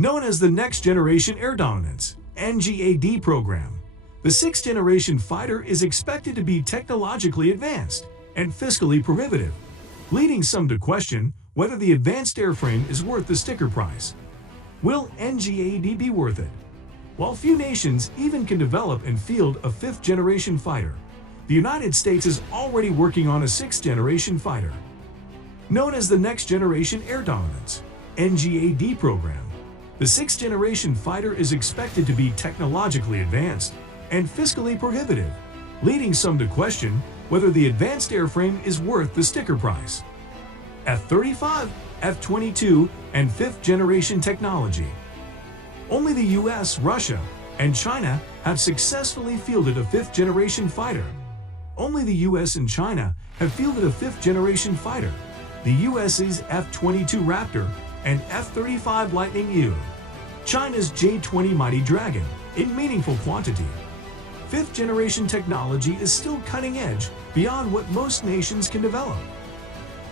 Known as the Next Generation Air Dominance (NGAD) program, the sixth-generation fighter is expected to be technologically advanced and fiscally prohibitive, leading some to question whether the advanced airframe is worth the sticker price. Will NGAD be worth it? While few nations even can develop and field a fifth-generation fighter, the United States is already working on a sixth-generation fighter. Known as the Next Generation Air Dominance (NGAD) program, the sixth-generation fighter is expected to be technologically advanced and fiscally prohibitive, leading some to question whether the advanced airframe is worth the sticker price. F-35, F-22, and fifth-generation technology. Only the US, Russia, and China have successfully fielded a fifth-generation fighter. Only the US and China have fielded a fifth-generation fighter, the US's F-22 Raptor and F-35 Lightning II, China's J-20 Mighty Dragon, in meaningful quantity. Fifth-generation technology is still cutting-edge beyond what most nations can develop.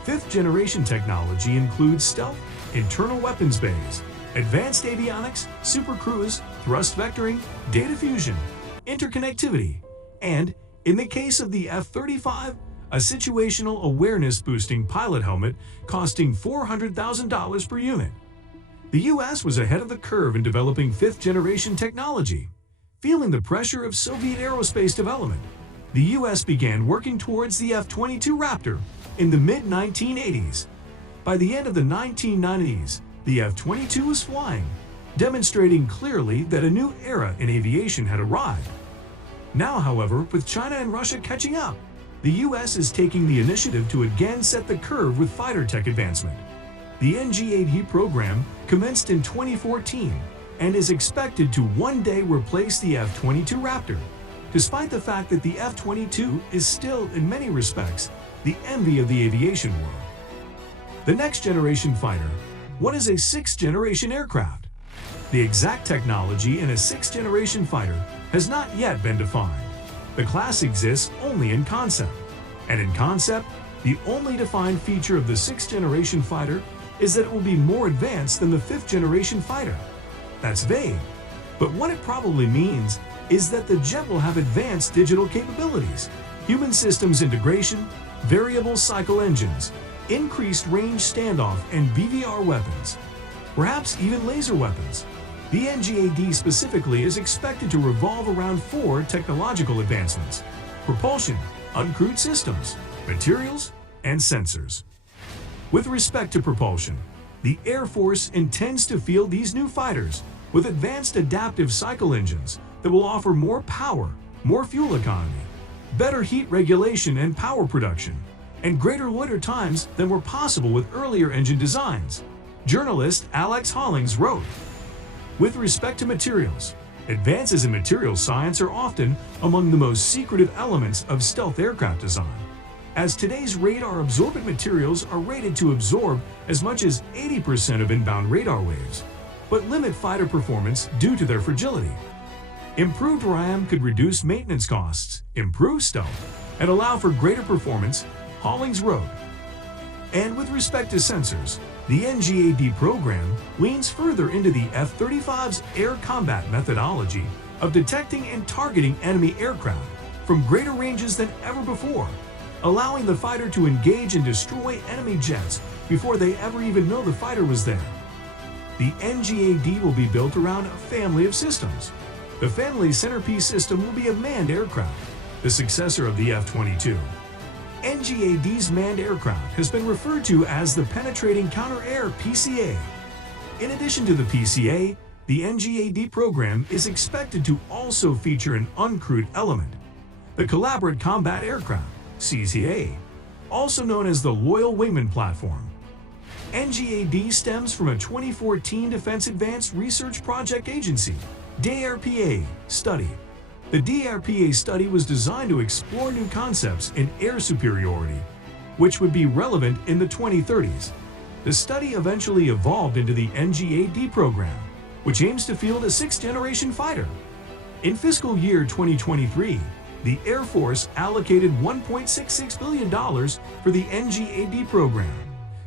Fifth-generation technology includes stealth, internal weapons bays, advanced avionics, supercruise, thrust vectoring, data fusion, interconnectivity, and, in the case of the F-35, a situational awareness-boosting pilot helmet costing $400,000 per unit. The US was ahead of the curve in developing fifth-generation technology. Feeling the pressure of Soviet aerospace development, the US began working towards the F-22 Raptor in the mid-1980s. By the end of the 1990s, the F-22 was flying, demonstrating clearly that a new era in aviation had arrived. Now, however, with China and Russia catching up, the US is taking the initiative to again set the curve with fighter tech advancement. The NGAD program commenced in 2014 and is expected to one day replace the F-22 Raptor, despite the fact that the F-22 is still, in many respects, the envy of the aviation world. The next generation fighter. What is a sixth-generation aircraft? The exact technology in a sixth-generation fighter has not yet been defined. The class exists only in concept. And in concept, the only defined feature of the sixth-generation fighter is that it will be more advanced than the fifth-generation fighter. That's vague. But what it probably means is that the jet will have advanced digital capabilities, human systems integration, variable cycle engines, increased range standoff and BVR weapons, perhaps even laser weapons. The NGAD specifically is expected to revolve around four technological advancements: propulsion, uncrewed systems, materials, and sensors. With respect to propulsion, the Air Force intends to field these new fighters with advanced adaptive cycle engines that will offer more power, more fuel economy, better heat regulation and power production, and greater loiter times than were possible with earlier engine designs, journalist Alex Hollings wrote. With respect to materials, advances in materials science are often among the most secretive elements of stealth aircraft design, as today's radar-absorbent materials are rated to absorb as much as 80% of inbound radar waves, but limit fighter performance due to their fragility. Improved RAM could reduce maintenance costs, improve stealth, and allow for greater performance, Hollings wrote. And with respect to sensors, the NGAD program leans further into the F-35's air combat methodology of detecting and targeting enemy aircraft from greater ranges than ever before, allowing the fighter to engage and destroy enemy jets before they ever even know the fighter was there. The NGAD will be built around a family of systems. The family's centerpiece system will be a manned aircraft, the successor of the F-22. NGAD's manned aircraft has been referred to as the Penetrating Counter-Air (PCA). In addition to the PCA, the NGAD program is expected to also feature an uncrewed element, the Collaborative Combat Aircraft (CCA), also known as the Loyal Wingman Platform. NGAD stems from a 2014 Defense Advanced Research Project Agency (DARPA) study. The DARPA study was designed to explore new concepts in air superiority, which would be relevant in the 2030s. The study eventually evolved into the NGAD program, which aims to field a sixth-generation fighter. In fiscal year 2023, the Air Force allocated $1.66 billion for the NGAD program,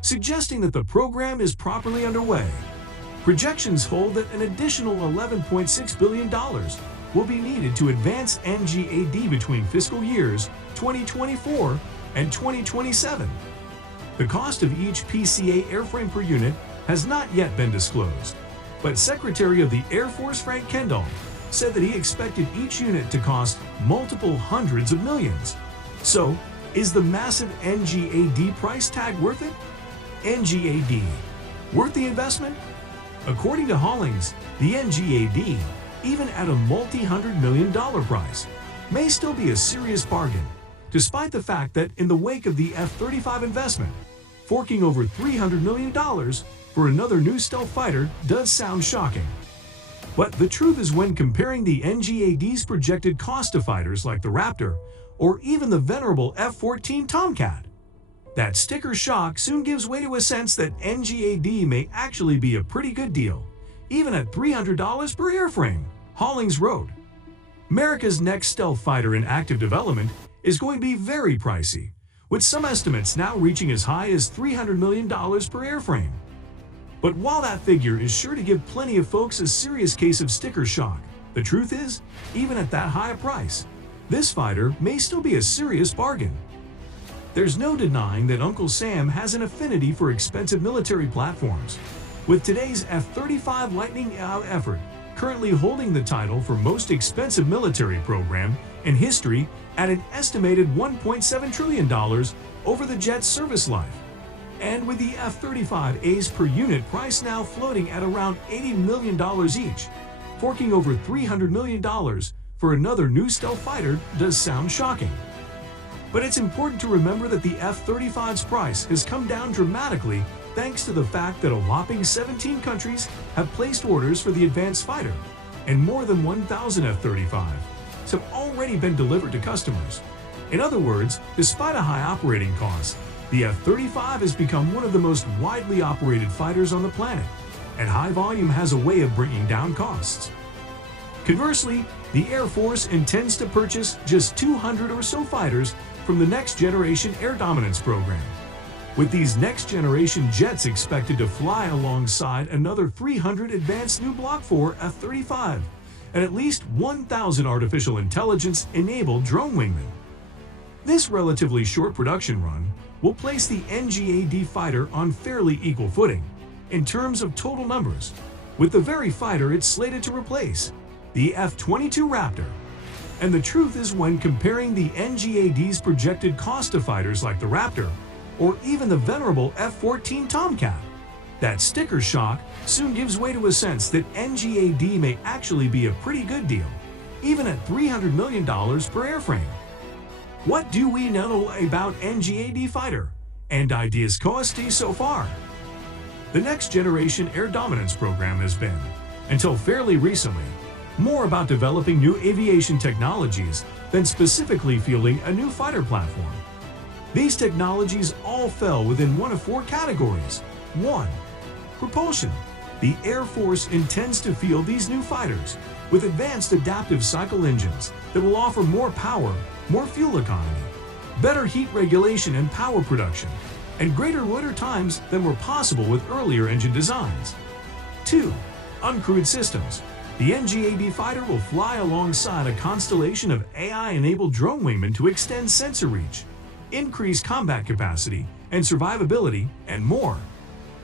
suggesting that the program is properly underway. Projections hold that an additional $11.6 billion will be needed to advance NGAD between fiscal years 2024 and 2027. The cost of each PCA airframe per unit has not yet been disclosed, but Secretary of the Air Force Frank Kendall said that he expected each unit to cost multiple hundreds of millions. So, is the massive NGAD price tag worth it? NGAD, worth the investment? According to Hollings, the NGAD, even at a multi-$100 million price, may still be a serious bargain, despite the fact that in the wake of the F-35 investment, forking over $300 million for another new stealth fighter does sound shocking. But the truth is, when comparing the NGAD's projected cost to fighters like the Raptor or even the venerable F-14 Tomcat, that sticker shock soon gives way to a sense that NGAD may actually be a pretty good deal, even at $300 per airframe. Hollings wrote, "America's next stealth fighter in active development is going to be very pricey, with some estimates now reaching as high as $300 million per airframe. But while that figure is sure to give plenty of folks a serious case of sticker shock, the truth is, even at that high a price, this fighter may still be a serious bargain." There's no denying that Uncle Sam has an affinity for expensive military platforms, with today's F-35 Lightning effort currently holding the title for most expensive military program in history at an estimated $1.7 trillion over the jet's service life. And with the F-35A's per unit price now floating at around $80 million each, forking over $300 million for another new stealth fighter does sound shocking. But it's important to remember that the F-35's price has come down dramatically thanks to the fact that a whopping 17 countries have placed orders for the advanced fighter, and more than 1,000 F-35s have already been delivered to customers. In other words, despite a high operating cost, the F-35 has become one of the most widely operated fighters on the planet, and high volume has a way of bringing down costs. Conversely, the Air Force intends to purchase just 200 or so fighters from the Next Generation Air Dominance program, with these next-generation jets expected to fly alongside another 300 advanced new Block 4 F-35 and at least 1,000 artificial intelligence-enabled drone wingmen. This relatively short production run will place the NGAD fighter on fairly equal footing in terms of total numbers with the very fighter it's slated to replace, the F-22 Raptor. And the truth is, when comparing the NGAD's projected cost to fighters like the Raptor or even the venerable F-14 Tomcat, that sticker shock soon gives way to a sense that NGAD may actually be a pretty good deal, even at $300 million per airframe. What do we know about NGAD fighter and ideas costi so far? The Next Generation Air Dominance program has been, until fairly recently, more about developing new aviation technologies than specifically fielding a new fighter platform. These technologies all fell within one of four categories. 1. Propulsion. The Air Force intends to field these new fighters with advanced adaptive cycle engines that will offer more power, more fuel economy, better heat regulation and power production, and greater loiter times than were possible with earlier engine designs. 2. Uncrewed systems. The NGAD fighter will fly alongside a constellation of AI-enabled drone wingmen to extend sensor reach, increase combat capacity and survivability, and more.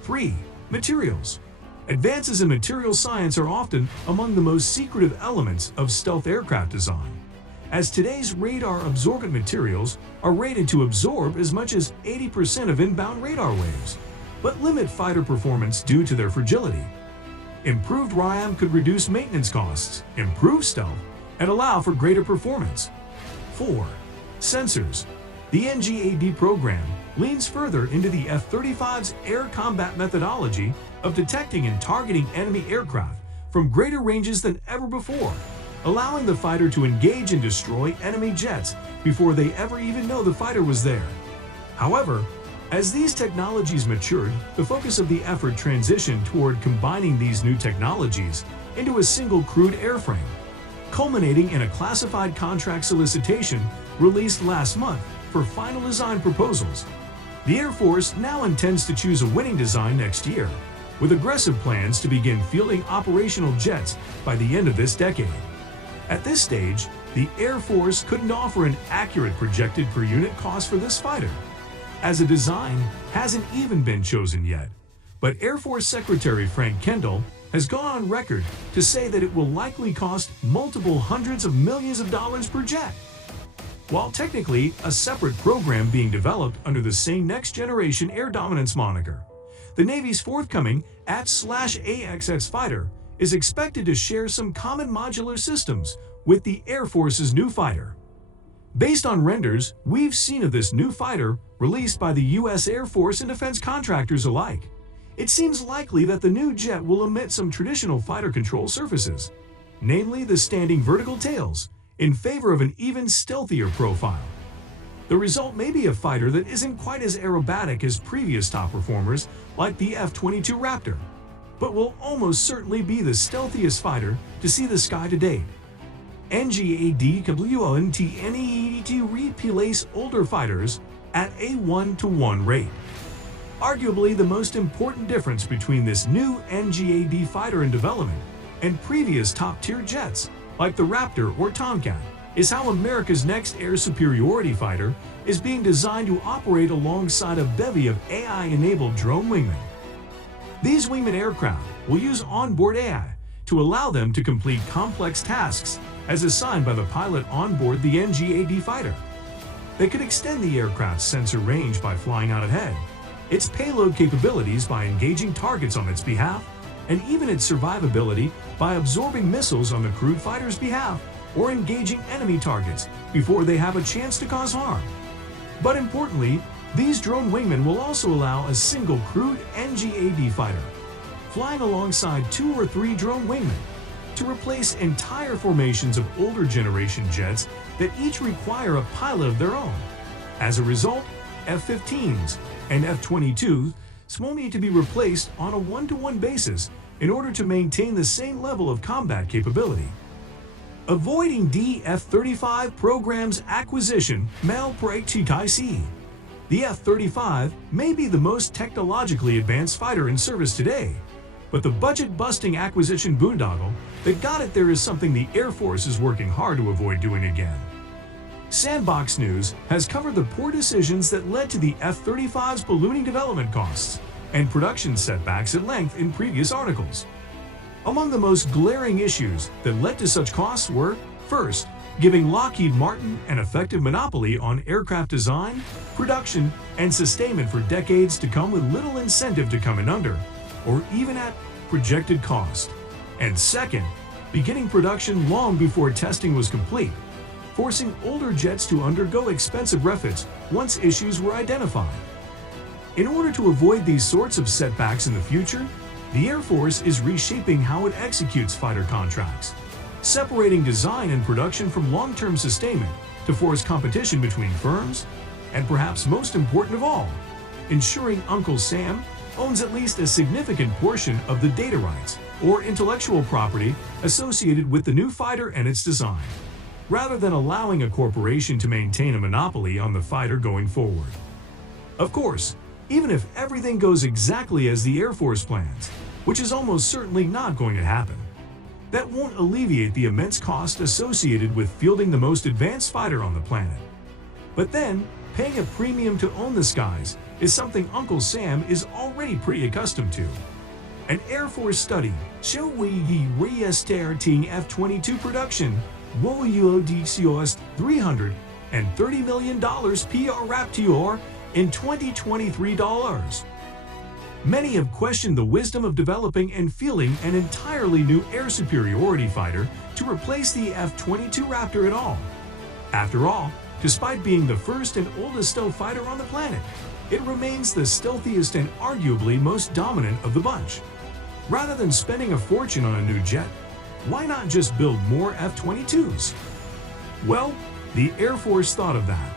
3. Materials. Advances in material science are often among the most secretive elements of stealth aircraft design, as today's radar-absorbent materials are rated to absorb as much as 80% of inbound radar waves, but limit fighter performance due to their fragility. Improved RAM could reduce maintenance costs, improve stealth, and allow for greater performance. 4. Sensors. The NGAD program leans further into the F-35's air combat methodology of detecting and targeting enemy aircraft from greater ranges than ever before, allowing the fighter to engage and destroy enemy jets before they ever even know the fighter was there. However, as these technologies matured, the focus of the effort transitioned toward combining these new technologies into a single crewed airframe, culminating in a classified contract solicitation released last month for final design proposals. The Air Force now intends to choose a winning design next year, with aggressive plans to begin fielding operational jets by the end of this decade. At this stage, the Air Force couldn't offer an accurate projected per unit cost for this fighter, as a design hasn't even been chosen yet. But Air Force Secretary Frank Kendall has gone on record to say that it will likely cost multiple hundreds of millions of dollars per jet. While technically a separate program being developed under the same next-generation air dominance moniker, the Navy's forthcoming AT/AXX fighter is expected to share some common modular systems with the Air Force's new fighter. Based on renders we've seen of this new fighter released by the U.S. Air Force and defense contractors alike, it seems likely that the new jet will omit some traditional fighter control surfaces, namely the standing vertical tails, in favor of an even stealthier profile. The result may be a fighter that isn't quite as aerobatic as previous top performers like the F-22 Raptor, but will almost certainly be the stealthiest fighter to see the sky to date. NGAD to replace older fighters at a 1-to-1 rate. Arguably the most important difference between this new NGAD fighter in development and previous top-tier jets like the Raptor or Tomcat is how America's next air superiority fighter is being designed to operate alongside a bevy of AI-enabled drone wingmen. These wingman aircraft will use onboard AI to allow them to complete complex tasks as assigned by the pilot onboard the NGAD fighter. They could extend the aircraft's sensor range by flying out ahead, its payload capabilities by engaging targets on its behalf, and even its survivability by absorbing missiles on the crewed fighter's behalf or engaging enemy targets before they have a chance to cause harm. But importantly, these drone wingmen will also allow a single crewed NGAD fighter, flying alongside 2 or 3 drone wingmen, to replace entire formations of older generation jets that each require a pilot of their own. As a result, F-15s and F-22s will need to be replaced on a 1-to-1 basis in order to maintain the same level of combat capability. Avoiding F-35 program's acquisition malpractice. The F-35 may be the most technologically advanced fighter in service today, but the budget-busting acquisition boondoggle that got it there is something the Air Force is working hard to avoid doing again. Sandbox News has covered the poor decisions that led to the F-35's ballooning development costs and production setbacks at length in previous articles. Among the most glaring issues that led to such costs were, first, giving Lockheed Martin an effective monopoly on aircraft design, production, and sustainment for decades to come with little incentive to come in under, or even at projected cost. And second, beginning production long before testing was complete, forcing older jets to undergo expensive refits once issues were identified. In order to avoid these sorts of setbacks in the future, the Air Force is reshaping how it executes fighter contracts, separating design and production from long-term sustainment to force competition between firms, and perhaps most important of all, ensuring Uncle Sam owns at least a significant portion of the data rights or intellectual property associated with the new fighter and its design, rather than allowing a corporation to maintain a monopoly on the fighter going forward. Of course, even if everything goes exactly as the Air Force plans, which is almost certainly not going to happen, that won't alleviate the immense cost associated with fielding the most advanced fighter on the planet. But then, paying a premium to own the skies is something Uncle Sam is already pretty accustomed to. An Air Force study showed we restarting F-22 production will cost $330 million per Raptor in 2023. Many have questioned the wisdom of developing and fielding an entirely new air superiority fighter to replace the F-22 Raptor at all. After all, despite being the first and oldest stealth fighter on the planet, it remains the stealthiest and arguably most dominant of the bunch. Rather than spending a fortune on a new jet, why not just build more F-22s? Well, the Air Force thought of that.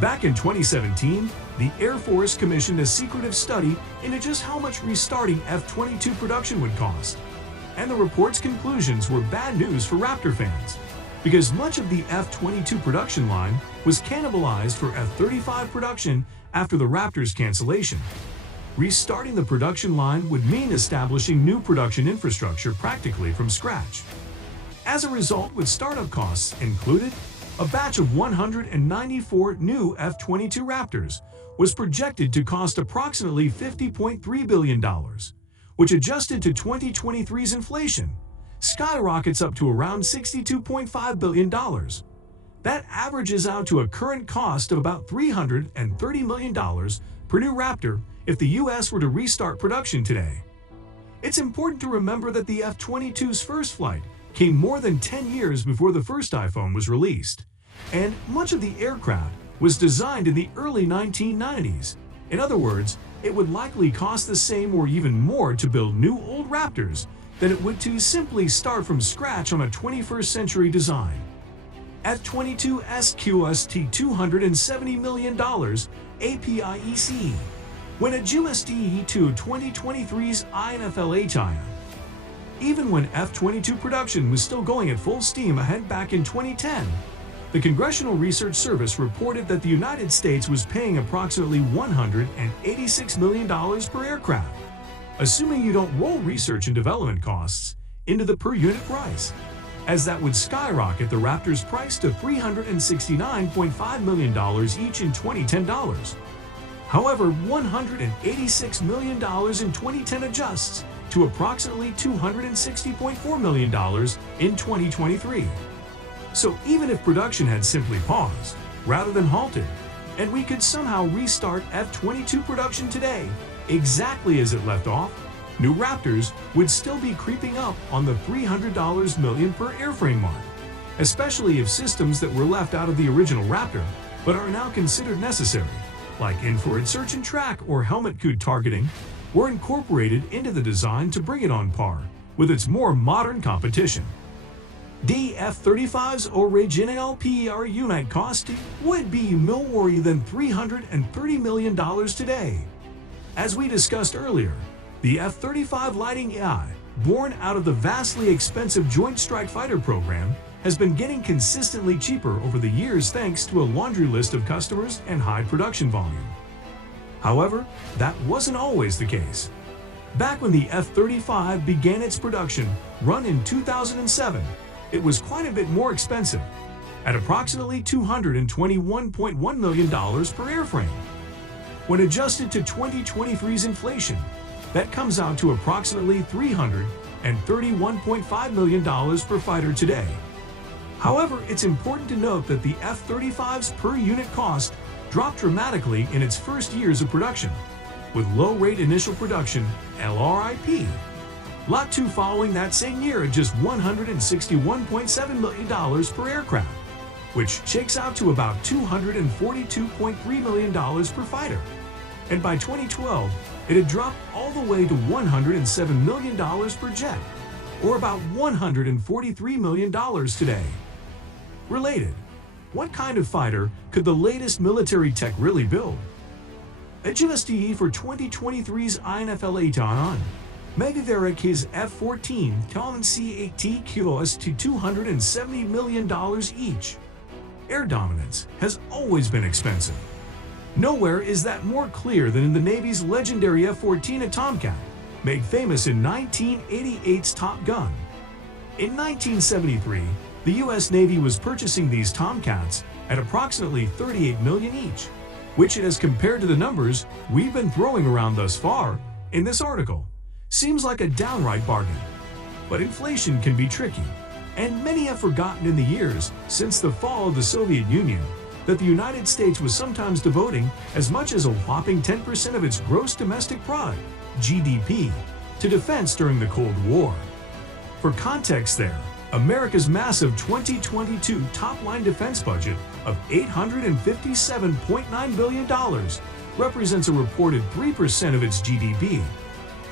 Back in 2017, the Air Force commissioned a secretive study into just how much restarting F-22 production would cost. And the report's conclusions were bad news for Raptor fans, because much of the F-22 production line was cannibalized for F-35 production after the Raptor's cancellation. Restarting the production line would mean establishing new production infrastructure practically from scratch. As a result, with startup costs included, a batch of 194 new F-22 Raptors was projected to cost approximately $50.3 billion, which adjusted to 2023's inflation, skyrockets up to around $62.5 billion. That averages out to a current cost of about $330 million per new Raptor if the US were to restart production today. It's important to remember that the F-22's first flight came more than 10 years before the first iPhone was released, and much of the aircraft was designed in the early 1990s. In other words, it would likely cost the same or even more to build new old Raptors than it would to simply start from scratch on a 21st century design. F-22's QST $270 million APIEC when adjusted to 2023's INFLHIA. Even when F-22 production was still going at full steam ahead back in 2010, the Congressional Research Service reported that the United States was paying approximately $186 million per aircraft, assuming you don't roll research and development costs into the per-unit price, as that would skyrocket the Raptor's price to $369.5 million each in 2010 dollars. However, $186 million in 2010 adjusts to approximately $260.4 million in 2023. So even if production had simply paused, rather than halted, and we could somehow restart F-22 production today, exactly as it left off, new Raptors would still be creeping up on the $300 million per airframe mark, especially if systems that were left out of the original Raptor but are now considered necessary, like infrared search and track or helmet coupe targeting, were incorporated into the design to bring it on par with its more modern competition. The F-35's original per unit cost would be more than $330 million today. As we discussed earlier, the F-35 Fighting AI, born out of the vastly expensive Joint Strike Fighter program, has been getting consistently cheaper over the years thanks to a laundry list of customers and high production volume. However, that wasn't always the case. Back when the F-35 began its production run in 2007, it was quite a bit more expensive, at approximately $221.1 million per airframe. When adjusted to 2023's inflation, that comes out to approximately $331.5 million per fighter today. However, it's important to note that the F-35's per-unit cost dropped dramatically in its first years of production, with low-rate initial production (LRIP). Lot 2 following that same year at just $161.7 million per aircraft, which shakes out to about $242.3 million per fighter. And by 2012, it had dropped all the way to $107 million per jet, or about $143 million today. Related, what kind of fighter could the latest military tech really build? Adjusted for 2023's INFLHIA, Megaveric his F-14 Talon C-8T kilos to $270 million each. Air dominance has always been expensive. Nowhere is that more clear than in the Navy's legendary F-14 Tomcat, made famous in 1988's Top Gun. In 1973, the U.S. Navy was purchasing these Tomcats at approximately $38 million each, which, as compared to the numbers we've been throwing around thus far in this article, seems like a downright bargain. But inflation can be tricky, and many have forgotten in the years since the fall of the Soviet Union that the United States was sometimes devoting as much as a whopping 10% of its gross domestic product, GDP, to defense during the Cold War. For context there, America's massive 2022 top-line defense budget of $857.9 billion represents a reported 3% of its GDP.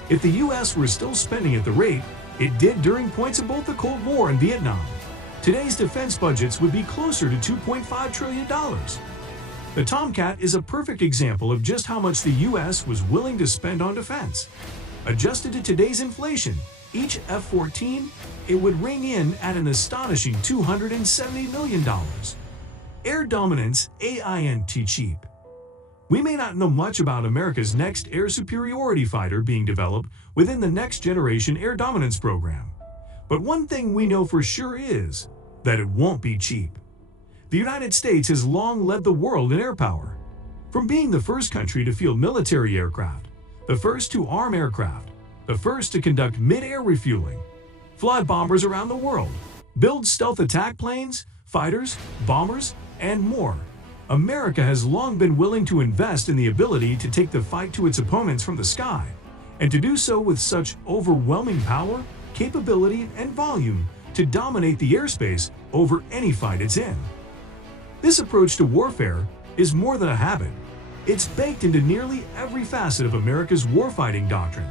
If the U.S. were still spending at the rate it did during points of both the Cold War and Vietnam, today's defense budgets would be closer to $2.5 trillion. The Tomcat is a perfect example of just how much the U.S. was willing to spend on defense. Adjusted to today's inflation, each F-14, it would ring in at an astonishing $270 million. Air dominance ain't cheap. We may not know much about America's next air superiority fighter being developed within the Next Generation Air Dominance program. But one thing we know for sure is that it won't be cheap. The United States has long led the world in air power. From being the first country to field military aircraft, the first to arm aircraft, the first to conduct mid-air refueling, fly bombers around the world, build stealth attack planes, fighters, bombers, and more, America has long been willing to invest in the ability to take the fight to its opponents from the sky, and to do so with such overwhelming power, capability, and volume to dominate the airspace over any fight it's in. This approach to warfare is more than a habit. It's baked into nearly every facet of America's warfighting doctrine.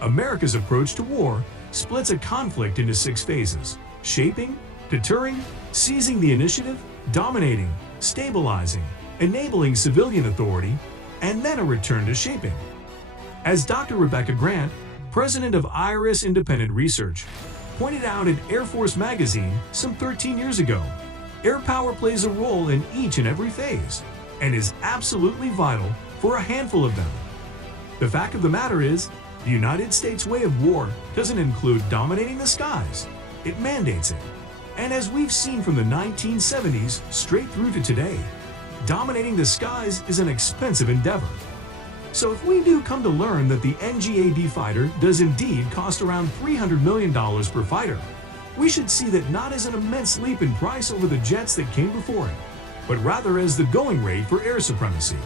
America's approach to war splits a conflict into 6 phases: shaping, deterring, seizing the initiative, dominating, stabilizing, enabling civilian authority, and then a return to shaping. As Dr. Rebecca Grant, president of IRIS Independent Research, pointed out in Air Force magazine some 13 years ago, air power plays a role in each and every phase, and is absolutely vital for a handful of them. The fact of the matter is, the United States way of war doesn't include dominating the skies, it mandates it. And as we've seen from the 1970s straight through to today, dominating the skies is an expensive endeavor. So if we do come to learn that the NGAD fighter does indeed cost around $300 million per fighter, we should see that not as an immense leap in price over the jets that came before it, but rather as the going rate for air supremacy.